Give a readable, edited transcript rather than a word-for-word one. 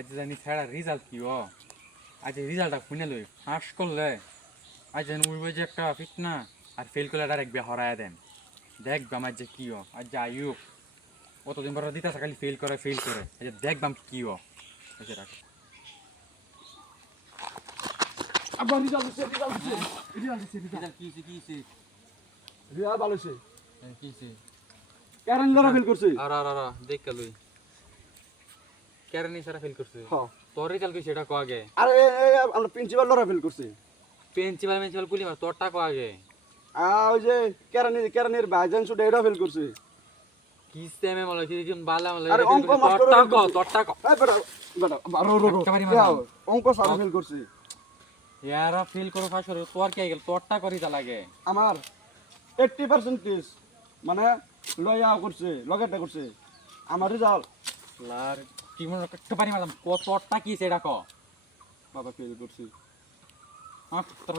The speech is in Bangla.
আজ জানি ছাড়া রেজাল্ট কি ও আজ রেজাল্টটা শুনে লই পাস করলে আজ জানি উঠবে যে একটা ফিট না আর ফেল করলে ডাইরেক্ট বে হরায় দেন দেখবাম আজ যে কি ও আজ যাই হোক অতদিন পর দিতে খালি ফেল করে আজ দেখবাম কি ও আচ্ছা রাখ আব্বা রেজাল্ট দিছে রেজাল্ট কি হইছে রেজাল্ট ভালো হইছে কি হইছে কারণ লড়া ফেল করছে আর দেখ লই কেরানি সারা ফেল করছে হ্যাঁ তোর রেজাল্ট কি সেটা কো আগে আরে আমরা প্রিন্সিপাল লড়া ফেল করছে প্রিন্সিপাল পুলি মার তোরটা কো আগে ওই যে কেরানির ভাইজান শুধু এটা ফেল করছে কি সেমে মলে কি বালা মলে আরে অঙ্ক মাস্টার তোরটা কো এই বেটা একেবারে মারলাম। অঙ্ক সারা ফেল করছে ইয়ারা ফেল করে ফাঁস করে তোর কি গেল তোরটা করি তা লাগে আমার 80% মানে লয়া করছে লগেটা করছে আমার রেজাল্ট লার কি মনে একেবারে মারলাম তোরটা কি সেটা কো বাবা ফেল করছে হ্যাঁ তোর